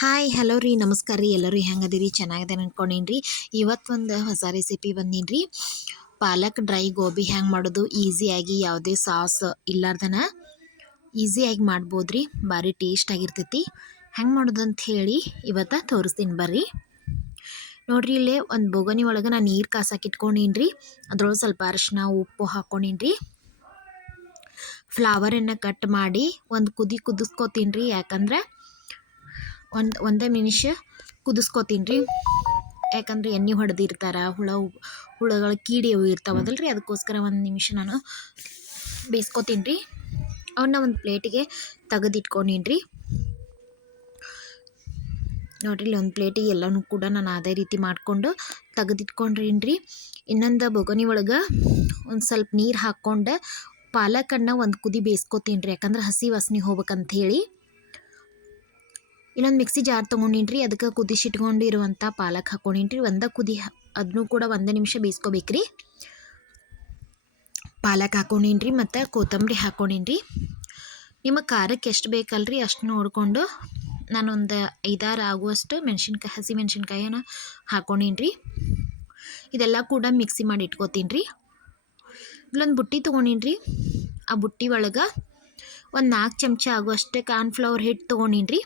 hi hello ರೀ ನಮಸ್ಕಾರ ರೀ ಎಲ್ಲರೂ ಹೆಂಗದಿರಿ ಚೆನ್ನಾಗಿದೆ ಅನ್ಕೊಂಡೀನಿ ಇವತ್ತು ಒಂದು ಹೊಸ ರೆಸಿಪಿ ಬಂದೀನಿ ರೀ ಪಾಲಕ್ ಡ್ರೈ ಗೋಬಿ ಹೆಂಗೆ ಮಾಡೋದು ಈಸಿಯಾಗಿ ಯಾವುದೇ ಸಾಸ್ ಇಲ್ಲಾರ್ದನ ಈಸಿಯಾಗಿ ಮಾಡ್ಬೋದು ರೀ ಭಾರಿ ಟೇಸ್ಟ್ ಆಗಿರ್ತೈತಿ ಹೆಂಗೆ ಮಾಡೋದು ಅಂತ ಹೇಳಿ ಇವತ್ತು ತೋರಿಸ್ತೀನಿ ಬರ್ರಿ ನೋಡ್ರಿ ಇಲ್ಲೇ ಒಂದು ಬೊಗನಿ ಒಳಗೆ ನಾನು ನೀರು ಕಾಸಕ್ಕೆ ಇಟ್ಕೊಂಡೀನಿ ರೀ ಅದ್ರೊಳಗೆ ಸ್ವಲ್ಪ ಅರಿಶಿನ ಉಪ್ಪು ಹಾಕ್ಕೊಂಡೀನಿ ರೀ ಫ್ಲವರನ್ನು ಕಟ್ ಮಾಡಿ ಒಂದು ಕುದಿಸ್ಕೋತೀನಿ ರೀ ಯಾಕಂದ್ರೆ ಒಂದೇ ನಿಮಿಷ ಕುದಿಸ್ಕೋತೀನಿ ರೀ ಯಾಕಂದರೆ ಎಣ್ಣೆ ಹೊಡೆದಿರ್ತಾರೆ ಹುಳಗಳು ಕೀಡಿಯವು ಇರ್ತಾವದಲ್ಲ ರೀ ಅದಕ್ಕೋಸ್ಕರ ಒಂದು ನಿಮಿಷ ನಾನು ಬೇಯಿಸ್ಕೋತೀನಿ ರೀ ಅವನ್ನ ಒಂದು ಪ್ಲೇಟಿಗೆ ತೆಗೆದಿಟ್ಕೊಂಡೀನಿ ರೀ ನೋಡ್ರಿ ಇಲ್ಲಿ ಒಂದು ಪ್ಲೇಟಿಗೆ ಎಲ್ಲನೂ ಕೂಡ ನಾನು ಅದೇ ರೀತಿ ಮಾಡಿಕೊಂಡು ತೆಗೆದಿಟ್ಕೊಂಡ್ರೀನಿ ರೀ ಇನ್ನೊಂದು ಬೊಗನಿ ಒಳಗೆ ಒಂದು ಸ್ವಲ್ಪ ನೀರು ಹಾಕ್ಕೊಂಡು ಪಾಲಕನ್ನು ಒಂದು ಕುದಿ ಬೇಯಿಸ್ಕೋತೀನಿ ರೀ ಯಾಕಂದ್ರೆ ಹಸಿ ವಾಸನೆ ಹೋಗ್ಬೇಕಂತ ಹೇಳಿ ಇನ್ನೊಂದು ಮಿಕ್ಸಿ ಜಾರ್ ತೊಗೊಂಡೀನಿ ರೀ ಅದಕ್ಕೆ ಕುದಿಸಿಟ್ಕೊಂಡಿರುವಂಥ ಪಾಲಕ್ ಹಾಕ್ಕೊಂಡೀನಿ ರೀ ಅದನ್ನೂ ಕೂಡ ಒಂದೇ ನಿಮಿಷ ಬೇಯಿಸ್ಕೋಬೇಕು ರೀ ಪಾಲಕ್ ಹಾಕ್ಕೊಂಡೀನಿ ರೀ ಮತ್ತು ಕೊತ್ತಂಬರಿ ಹಾಕ್ಕೊಂಡೀನಿ ರೀ ನಿಮಗೆ ಖಾರಕ್ಕೆ ಎಷ್ಟು ಬೇಕಲ್ರಿ ಅಷ್ಟು ನೋಡಿಕೊಂಡು ನಾನೊಂದು 5-6 ಆಗುವಷ್ಟು ಹಸಿ ಮೆಣಸಿನ್ಕಾಯಿನ ಹಾಕ್ಕೊಂಡೀನಿ ರೀ ಇದೆಲ್ಲ ಕೂಡ ಮಿಕ್ಸಿ ಮಾಡಿ ಇಟ್ಕೋತೀನಿ ರೀ ಇಲ್ಲೊಂದು ಬುಟ್ಟಿ ತೊಗೊಂಡೀನಿ ರೀ ಆ ಬುಟ್ಟಿ ಒಳಗೆ ಒಂದು 4 ಚಮಚ ಆಗುವಷ್ಟು ಕಾರ್ನ್ಫ್ಲವರ್ ಹಿಟ್ಟು ತೊಗೊಂಡೀನಿ ರೀ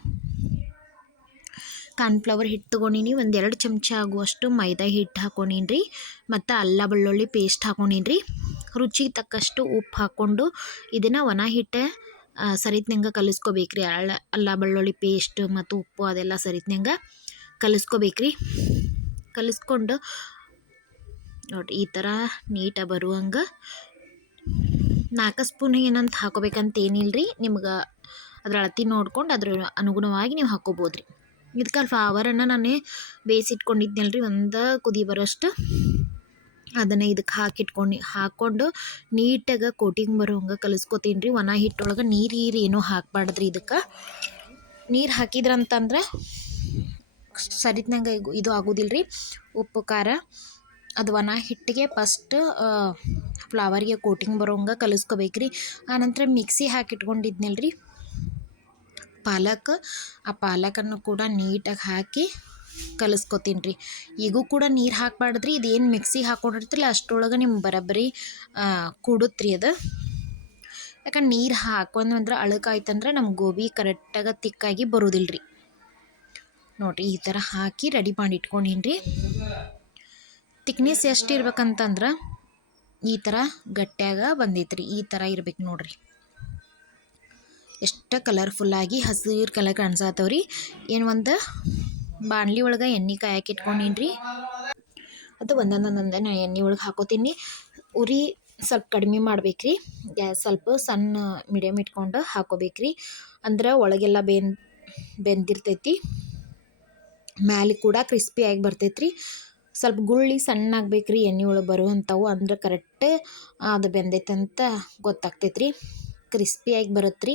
ಕಾರ್ನ್ಫ್ಲವರ್ ಹಿಟ್ಟು ತೊಗೊಂಡೀನಿ ಒಂದು 2 ಚಮಚ ಆಗುವಷ್ಟು ಮೈದಾ ಹಿಟ್ಟು ಹಾಕ್ಕೊಂಡೀನಿ ರೀ ಮತ್ತು ಅಲ್ಲ ಬೆಳ್ಳುಳ್ಳಿ ಪೇಸ್ಟ್ ಹಾಕ್ಕೊಂಡೀನಿ ರೀ ರುಚಿಗೆ ತಕ್ಕಷ್ಟು ಉಪ್ಪು ಹಾಕ್ಕೊಂಡು ಇದನ್ನು ಒಣ ಹಿಟ್ಟು ಸರಿತ್ನಂಗೆ ಕಲಿಸ್ಕೋಬೇಕು ರೀ ಅಲ್ಲ ಬೆಳ್ಳುಳ್ಳಿ ಪೇಸ್ಟ್ ಮತ್ತು ಉಪ್ಪು ಅದೆಲ್ಲ ಸರಿತ್ನಂಗೆ ಕಲಿಸ್ಕೋಬೇಕು ರೀ ಕಲಿಸ್ಕೊಂಡು ನೋಡಿರಿ ಈ ಥರ ನೀಟಾಗಿ ಬರುವಂಗೆ 4 ಸ್ಪೂನ್ ಏನಂತ ಹಾಕೋಬೇಕಂತ ಏನಿಲ್ಲ ರೀ ನಿಮ್ಗೆ ಅದ್ರ ಅಳತೆ ನೋಡ್ಕೊಂಡು ಅದ್ರ ಅನುಗುಣವಾಗಿ ನೀವು ಹಾಕ್ಕೋಬೋದು ರೀ ಇದಕ್ಕೆ ಫ್ಲವರನ್ನು ನಾನು ಬೇಯಿಸಿಟ್ಕೊಂಡಿದ್ನಲ್ಲ ರೀ ಒಂದು ಕುದಿ ಬರೋಷ್ಟು ಅದನ್ನು ಇದಕ್ಕೆ ಹಾಕ್ಕೊಂಡು ನೀಟಾಗಿ ಕೋಟಿಂಗ್ ಬರೋ ಹಂಗೆ ಕಲಿಸ್ಕೊತೀನಿ ರೀ ಒಣ ಹಿಟ್ಟೊಳಗೆ ನೀರು ಏನೂ ಹಾಕ್ಬಾರ್ದ್ರಿ ಇದಕ್ಕೆ ನೀರು ಹಾಕಿದ್ರಂತಂದ್ರೆ ಸರಿತ್ನಂಗೆ ಇದು ಆಗೋದಿಲ್ಲ ರೀ ಉಪ್ಪು ಖಾರ ಅದು ಒಣ ಹಿಟ್ಟಿಗೆ ಫಸ್ಟ್ ಫ್ಲವರ್ಗೆ ಕೋಟಿಂಗ್ ಬರೋ ಹಂಗೆ ಕಲಿಸ್ಕೋಬೇಕು ರೀ ಆನಂತರ ಮಿಕ್ಸಿ ಹಾಕಿಟ್ಕೊಂಡಿದ್ನಲ್ಲ ರೀ ಆ ಪಾಲಕನ್ನು ಕೂಡ ನೀಟಾಗಿ ಹಾಕಿ ಕಲಿಸ್ಕೊತೀನಿ ರೀ ಈಗೂ ಕೂಡ ನೀರು ಹಾಕ್ಬಾರ್ದ್ರಿ ಇದೇನು ಮಿಕ್ಸಿಗೆ ಹಾಕ್ಕೊಂಡಿರ್ತಿಲ್ಲ ಅಷ್ಟರೊಳಗೆ ನಿಮ್ಗೆ ಬರೋಬ್ಬರಿ ಕೂಡುತ್ತೆ ರೀ ಅದು ಯಾಕಂದ್ರೆ ನೀರು ಹಾಕೊಂಡ್ರೆ ಅಳಕಾಯ್ತಂದ್ರೆ ನಮ್ಮ ಗೋಬಿ ಕರೆಕ್ಟಾಗಿ ತಿಕ್ಕಾಗಿ ಬರೋದಿಲ್ಲ ರೀ ನೋಡಿರಿ ಈ ಥರ ಹಾಕಿ ರೆಡಿ ಮಾಡಿ ಇಟ್ಕೊಂಡೀನಿ ರೀ ತಿಕ್ನೆಸ್ ಎಷ್ಟು ಇರ್ಬೇಕಂತಂದ್ರೆ ಈ ಥರ ಗಟ್ಟಿಯಾಗ ಬಂದೈತೆ ರೀ ಈ ಥರ ಇರ್ಬೇಕು ನೋಡಿರಿ ಎಷ್ಟು ಕಲರ್ಫುಲ್ಲಾಗಿ ಹಸಿರು ಕಲರ್ ಕಾಣಿಸತ್ತವ ರೀ ಏನು ಒಂದು ಬಾಣಲಿ ಒಳಗೆ ಎಣ್ಣೆ ಕಾಯಕ್ಕೆ ಇಟ್ಕೊಂಡೀನಿ ರೀ ಅದು ಒಂದೊಂದೇ ನಾನು ಎಣ್ಣೆ ಒಳಗೆ ಹಾಕೋತೀನಿ ಉರಿ ಸ್ವಲ್ಪ ಕಡಿಮೆ ಮಾಡ್ಬೇಕು ರೀ ಗ್ಯಾಸ್ ಸ್ವಲ್ಪ ಸಣ್ಣ ಮೀಡಿಯಮ್ ಇಟ್ಕೊಂಡು ಹಾಕೋಬೇಕು ರೀ ಅಂದ್ರೆ ಒಳಗೆಲ್ಲ ಬೆಂದಿರ್ತೈತಿ ಮ್ಯಾಲೆ ಕೂಡ ಕ್ರಿಸ್ಪಿಯಾಗಿ ಬರ್ತೈತೆ ರೀ ಸ್ವಲ್ಪ ಗುಳ್ಳಿ ಸಣ್ಣ ಆಗ್ಬೇಕು ರೀ ಎಣ್ಣೆ ಒಳಗೆ ಬರುವಂಥವು ಅಂದ್ರೆ ಕರೆಕ್ಟ್ ಅದು ಬೆಂದೈತೆ ಅಂತ ಗೊತ್ತಾಗ್ತೈತೆ ರೀ ಕ್ರಿಸ್ಪಿಯಾಗಿ ಬರುತ್ತೆ ರೀ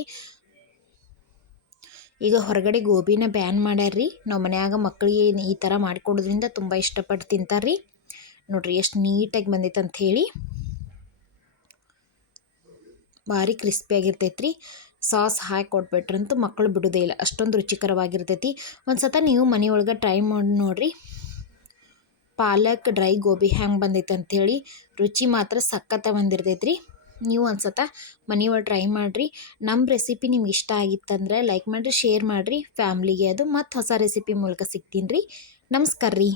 ಈಗ ಹೊರಗಡೆ ಗೋಬಿನ ಬ್ಯಾನ್ ಮಾಡ್ಯಾರ ರೀ ನಾವು ಮನ್ಯಾಗ ಮಕ್ಕಳಿಗೆ ಈ ಥರ ಮಾಡಿಕೊಡೋದ್ರಿಂದ ತುಂಬ ಇಷ್ಟಪಟ್ಟು ತಿಂತಾರೆ ರೀ ನೋಡಿರಿ ಎಷ್ಟು ನೀಟಾಗಿ ಬಂದೈತೆ ಅಂತ ಹೇಳಿ ಭಾರಿ ಕ್ರಿಸ್ಪಿಯಾಗಿರ್ತೈತೆ ರೀ ಸಾಸ್ ಹಾಕಿ ಕೊಟ್ಬಿಟ್ರಂತೂ ಮಕ್ಕಳು ಬಿಡೋದೇ ಇಲ್ಲ ಅಷ್ಟೊಂದು ರುಚಿಕರವಾಗಿರ್ತೈತಿ ಒಂದು ಸತ ನೀವು ಮನೆಯೊಳಗೆ ಟ್ರೈ ಮಾಡಿ ನೋಡಿರಿ ಪಾಲಕ್ ಡ್ರೈ ಗೋಬಿ ಹೆಂಗೆ ಬಂದೈತೆ ಅಂಥೇಳಿ ರುಚಿ ಮಾತ್ರ ಸಖತ್ತ ಬಂದಿರ್ತೈತೆ ರೀ ನೀವು ಒಂದು ಸತ ಮನೆಯೊಳಗೆ ಟ್ರೈ ಮಾಡಿರಿ ನಮ್ಮ ರೆಸಿಪಿ ನಿಮ್ಗೆ ಇಷ್ಟ ಆಗಿತ್ತಂದ್ರೆ ಲೈಕ್ ಮಾಡಿರಿ ಶೇರ್ ಮಾಡಿರಿ ಫ್ಯಾಮ್ಲಿಗೆ ಅದು ಮತ್ತು ಹೊಸ ರೆಸಿಪಿ ಮೂಲಕ ಸಿಗ್ತೀನಿ ರೀ ನಮಸ್ಕಾರ ರೀ